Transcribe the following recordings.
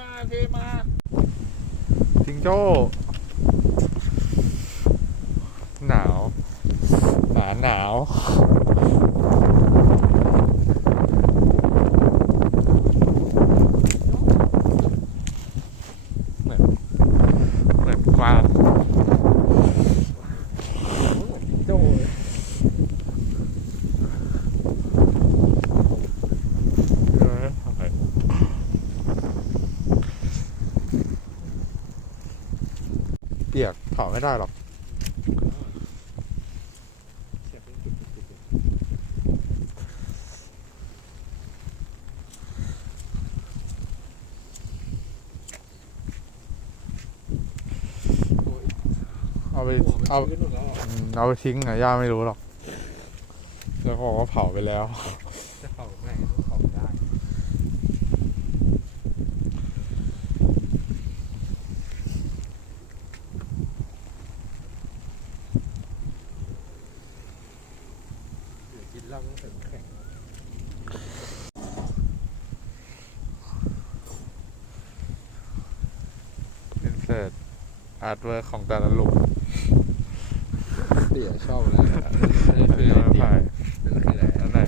มาเทมาทิงโจ้ หนาว หนาหนาว เหมือน เหมือนกวาง โจ้ เอออะไร เปียกเผาไม่ได้หรอกเอาไปเอาเอาไปทิ้งอะย่าไม่รู้หรอก แล้วเขาบอกว่าเผาไปแล้ว จะเผาไงต้องเผาได้เดี๋ยวกินเหล้าต้องเสริมแข็ง อิน เสิร์ตอาร์ตเวิร์ของแต่ละลุกเตี๋ยชอบเลยนี่อันคือนี้อะไรมาเตี๋ยถ่ายนั่นคืออะไรอันไหน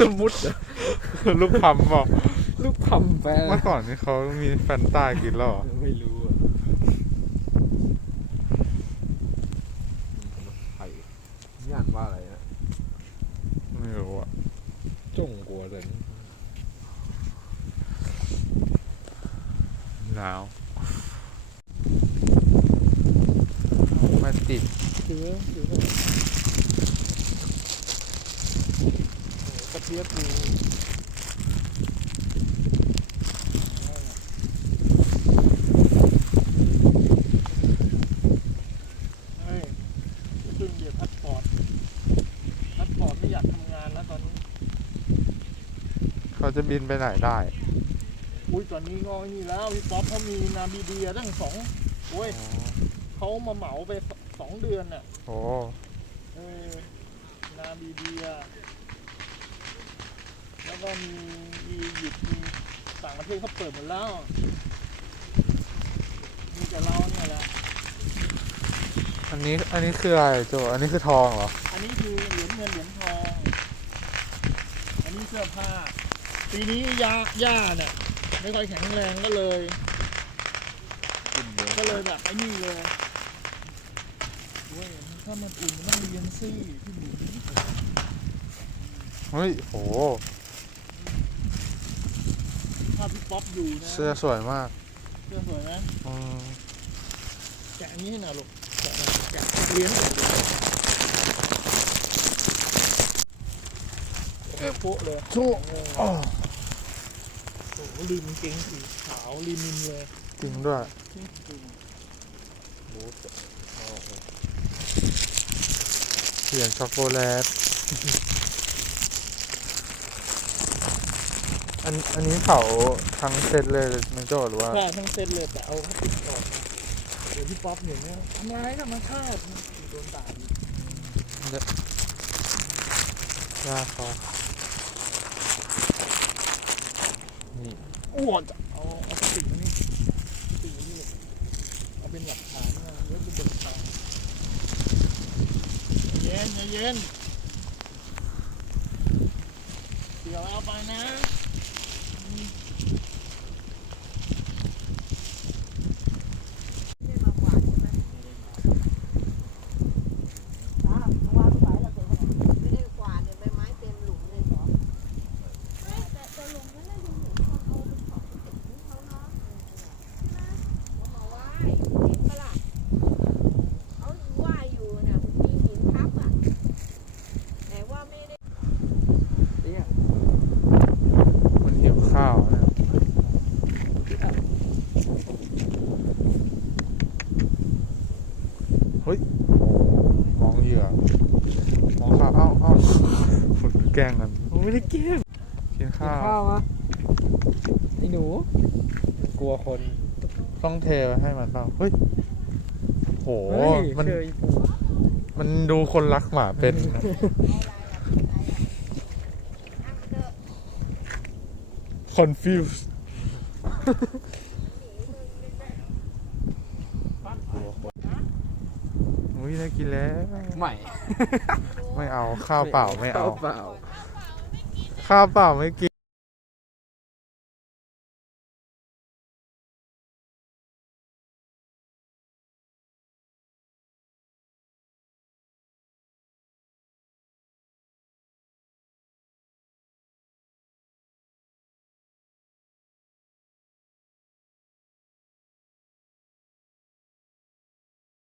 ละมุดเหรอลูกพัมบอกลูกคำแปะเมื่อก่อนนี่เขามีแฟนตากินแล้วเหรอไม่รู้อะไผ่ย่านว่าอะไรนะไม่รู้อะจงกัวเลย หนาวมาติดถือถือเลยกระเทียบดูเฮ้ยดึงเดี๋ยวพัดปอดพัดปอดไม่อยากทำงานแล้วตอนนี้เขาจะบินไปไหนได้ อุ้ยตอนนี้ก็นี่แล้วพี่ป๊อปเขามีนาบีเดียตั้งสองโอ้ยเขามาเหมาไปสองเดือนน่ะโอ้เออนาบีเดีย แล้วก็มีอียิปต์มีต่างประเทศเขาเปิดหมดแล้วมีแต่เราเนี่ยแหละอันนี้อันนี้คืออะไรโจอันนี้คือทองเหรอ อันนี้คือเหรียญเงินเหรียญทอง อันนี้เสื้อผ้า ปีนี้ยาหญ้าเนี่ย ไม่ค่อยแข็งแรงก็เลย ก็เลยแบบไอ้นี่เลยเว้ยถ้ามันอุ่นมันต้องเรียนซี่พี่หมูเฮ้ยโหถ้าพี่ป๊อปอยู่นะเสื้อสวยมากเสื้อสวยนะอืมแกะอันนี้ให้หน่อยลูกแกะหน่อยแกะเลี้ยงเออโป๊ะเลยโจ้เอออ้อโอ้โหลินเก่งสีขาวลินินเลยจริงด้วยจริงเสียงช็อกโกแลต อันอันนี้เผาทั้งเซตเลยนะโจหรือว่าๆใช่ทั้งเซตเลยแต่เอาเขาติดออกนะเดี๋ยวพี่ป๊อปเห็นเนี่ยทำร้ายธรรมชาติโดนด่าอีกหน้าเขานี่ อ้วนจะเอาเอาสีนี่สีนี่เอาเป็นหลักฐานนะเดี๋ยวจะเป็นหลักฐานเย็นเย็นเดี๋ยวเอาไปนะ ไม่ได้มากวาดใช่ไหมอ้าวเมื่อวานไปแล้วเกิดอะไรไม่ได้กวาดเนี่ยใบไม้เต็มหลุมเลยเหรอไม่แต่แต่หลุมนั้นน่ะยังเห็นเขาเอาเป็นของเก็บของเขาเนาะใช่ไหมเขามาไหว้เห็นปะล่ะเขาไหว้อยู่น่ะมีหินทับอะแต่ว่าไม่ได้ มันหิวข้าวนะ เฮ้ยโอ้มองเหยื่อมองข้าวเอ้าเอ้าฝุ่นแกล้งกันผมไม่ได้กินกินข้าวข้าวอะไอ้หนู กลัวคนต้องเทไปให้มันเปล่าเฮ้ยโหเฮ้ยมันเคยมันดูคนรักหมาเป็นนะ confused อุ้ ยได้กินแล้ว ใหม่ ไม่เอาข้าวเปล่าไม่เอา เปล่า ข้าวเปล่าไม่กิน